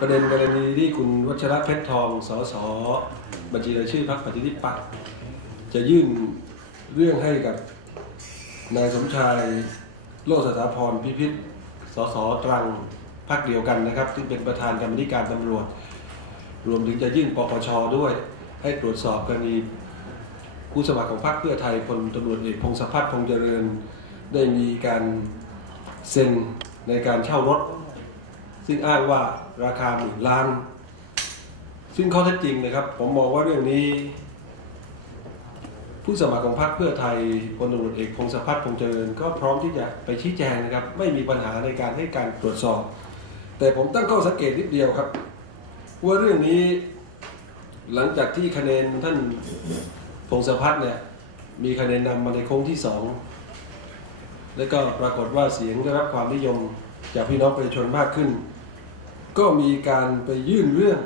ประเด็นกรณีที่คุณวัชระเพชรทองสสบัญชีรายชื่อพรรคปฏิริปัตย์จะยื่นเรื่องให้กับนายสมชายโลสถาพรพิพิธสสตรังพรรคเดียวกันนะครับซึ่เป็นประธานกรรมธิการตำรวจ รวมถึงจะยื่นปปชด้วย ให้ตรวจสอบกรณีผู้สมัครของพรรคเพื่อไทยพลตำรวจเอกพงศพัฒน์พงษ์เจริญ ได้มีการเซ็นในการเช่ารถ ซึ่งอ้างว่าราคาหมื่นล้าน ซึ่งข้อเท็จจริงนะครับ ผมมองว่าเรื่องนี้ ผู้สมัครของพรรคเพื่อไทยพลตำรวจเอกพงศพัฒน์พงเจริญ ก็พร้อมที่จะไปชี้แจงนะครับ ไม่มีปัญหาในการให้การตรวจสอบ แต่ผมตั้งข้อสังเกตนิดเดียวครับ ว่าเรื่องนี้หลังจากที่คะแนนท่านพงศพัฒน์เนี่ยมีคะแนนนำมาในโค้งที่สองแล้วก็ปรากฏว่าเสียงได้รับความนิยมจากพี่น้องประชาชนมากขึ้น ก็มีการไปยื่นเรื่อง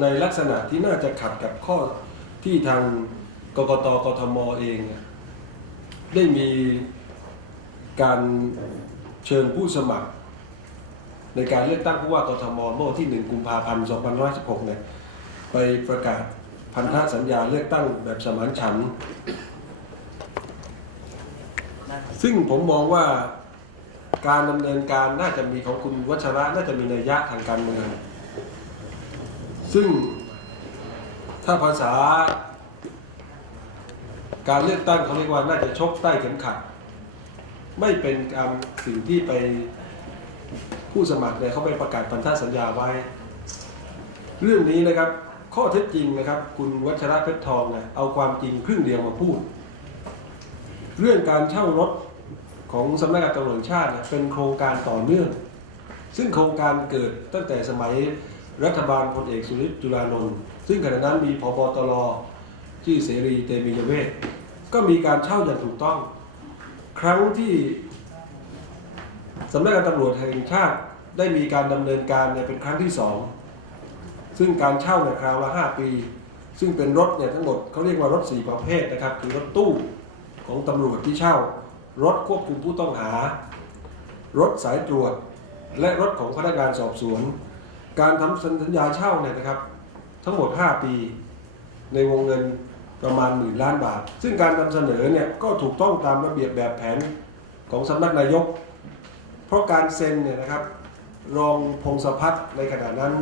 ในลักษณะที่น่าจะขัดกับข้อที่ทางกกตกทมเอง ได้มีการเชิญผู้สมัคร ในการเลือกตั้งผู้ว่ากทมเมื่อวันที่ 1 กุมภาพันธ์ 2516 เนี่ยไปประกาศพันธสัญญาเลือกตั้งแบบสมานฉัน ซึ่งผมมองว่า การดำเนินการน่าจะมีของคุณวัชระน่าจะมีนัยยะทางการเมือง ซึ่งถ้าภาษา การเลือกตั้งเขาเรียกว่าน่าจะชกใต้เข็มขัด ไม่เป็นการสิ่งที่ไปผู้สมัครเนี่ยเขาไปประกาศพันธสัญญาไว้ เรื่องนี้นะครับ ข้อเท็จจริงนะครับ คุณวัชระเพชรทองเนี่ยเอาความจริงครึ่งเดียวมาพูด เรื่องการเช่ารถ ของสำนักงานตำรวจแห่งชาติเป็นโครงการต่อเนื่อง ซึ่งโครงการเกิดตั้งแต่สมัยรัฐบาลพลเอกสุริยจุลานนท์ซึ่งขณะนั้นมีพบตรชื่เสรีเตมียเวทก็มีการเช่าอย่างถูกต้อง ครั้งที่สำนักงานตำรวจแห่งชาติได้มีการดำเนินการเนี่ยเป็นครั้งที่สองซึ่งการเช่าเนี่ยคราวละ 5 ปี ซึ่งเป็นรถเนี่ยทั้งหมดเขาเรียกว่ารถ 4 ประเภทนะครับ คือรถตู้ของตำรวจที่เช่า รถควบคุมผู้ต้องหา รถสายตรวจ และรถของพนักงานสอบสวน การทำสัญญาเช่าเนี่ยนะครับ ทั้งหมด 5 ปี ในวงเงินประมาณหมื่นล้านบาท ซึ่งการนำเสนอเนี่ยก็ถูกต้องตามระเบียบแบบแผนของสำนักนายก เพราะการเซ็นเนี่ยนะครับรองพงศพัฒน์ในขณะนั้น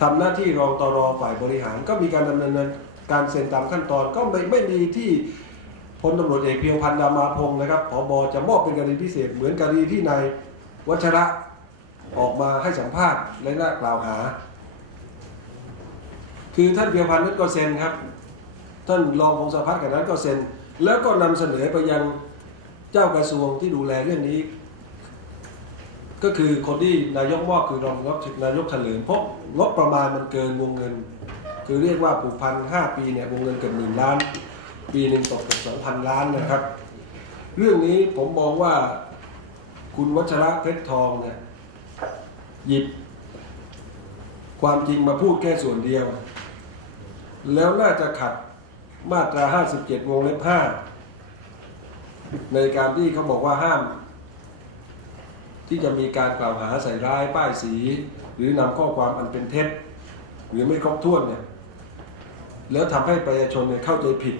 ทำหน้าที่รองตรฝ่ายบริหารก็มีการดำเนินการเซ็นตามขั้นตอนก็ไม่ไม่มีที่ พลตำรวจเอกเพียวพันธ์ดามาพงศ์นะครับผบจะมอบเป็นกรณีพิเศษเหมือนกรณีที่นายวัชระออกมาให้สัมภาษณ์และน่ากล่าวหา คือท่านเพียวพันธ์นั้นก็เซ็นครับ ท่านรองพงศพัฒน์กับนั้นก็เซ็น แล้วก็นำเสนอไปยังเจ้ากระทรวงที่ดูแลเรื่องนี้ ก็คือคนที่นายกมอบคือรองงบนายกเฉลิมเพราะงบประมาณมันเกินวงเงิน คือเรียกว่าผูกพันห้าปีเนี่ยวงเงินเกือบหมื่นล้าน ปีหนึ่งตกเกือบสองพันล้านนะครับ เรื่องนี้ผมมองว่าคุณวัชระเพชรทองเนี่ยหยิบ ความจริงมาพูดแค่ส่วนเดียว แล้วน่าจะขัดมาตรา 57 วงเล็บ 5 ในการที่เขาบอกว่าห้าม ที่จะมีการกล่าวหาใส่ร้ายป้ายสี หรือนำข้อความอันเป็นเท็จ หรือไม่ครบถ้วนเนี่ยแล้วทำให้ประชาชนเนี่ยเข้าใจผิด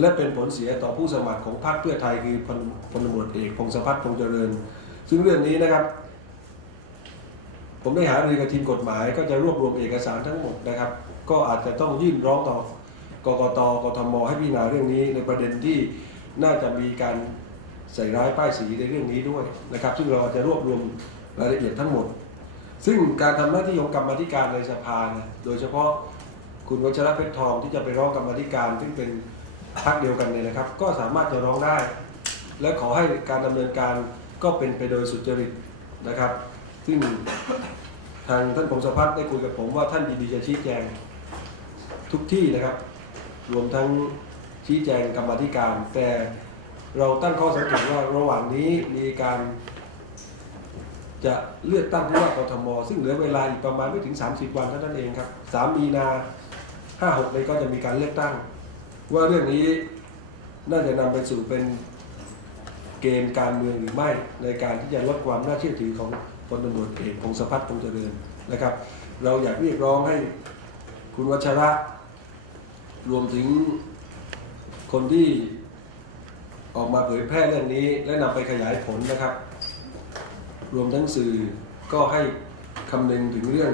และเป็นผลเสียต่อผู้สมัครของพรรคเพื่อไทยคือพลพลตำรวจเอกพงศพัฒน์พงษ์เจริญ ซึ่งเรื่องนี้นะครับ ผมได้หารือกับทีมกฎหมาย ก็จะรวบรวมเอกสารทั้งหมดนะครับ ก็อาจจะต้องยื่นร้องต่อกกตกทมให้พิจารณาเรื่องนี้ ในประเด็นที่น่าจะมีการใส่ร้ายป้ายสีในเรื่องนี้ด้วยนะครับ ซึ่งเราจะรวบรวมรายละเอียดทั้งหมด ซึ่งการทำหน้าที่ของกรรมธิการในสภาโดยเฉพาะคุณวัชระเพชรทองที่จะไปร้องกรรมธิการซึ่งเป็น พรรคเดียวกันเนี่ยนะครับ ก็สามารถจะร้องได้ และขอให้การดำเนินการก็เป็นไปโดยสุจริตนะครับ ซึ่งทางท่านพงศพัฒน์ได้คุยกับผมว่าท่านยินดีจะชี้แจงทุกที่นะครับ รวมทั้งชี้แจงกรรมธิการ แต่เราตั้งข้อสังเกตว่าระหว่างนี้มีการ จะเลือกตั้งผู้ว่ากทม ซึ่งเหลือเวลาอีกประมาณไม่ถึง 30 วันเท่านั้นเองครับ 3 มีนา 56เลยก็จะมีการเลือกตั้ง ว่าเรื่องนี้น่าจะนำไปสู่เป็นเกณฑ์การเมืองหรือไม่ ในการที่จะลดความน่าเชื่อถือของพลตำรวจเอกพงศพัฒน์พงษ์เจริญนะครับ เราอยากเรียกร้องให้คุณวัชระ รวมถึงคนที่ออกมาเผยแพร่เรื่องนี้ และนำไปขยายผลนะครับ รวมทั้งสื่อก็ให้คำนึงถึงเรื่อง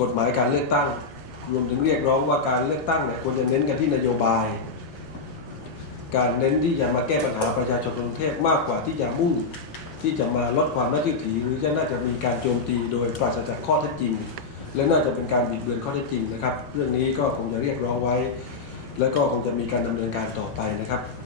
กฎหมายการเลือกตั้ง รวมถึงเรียกร้องว่าการเลือกตั้งเนี่ยควรจะเน้นกันที่นโยบาย การเน้นที่จะมาแก้ปัญหาประชาชนกรุงเทพมากกว่าที่จะมุ่งที่จะมาลดความน่าเชื่อถือหรือจะน่าจะมีการโจมตีโดยปราศจากข้อเท็จจริง และน่าจะเป็นการบิดเบือนข้อเท็จจริงนะครับ เรื่องนี้ก็คงจะเรียกร้องไว้ และก็คงจะมีการดำเนินการต่อไปนะครับ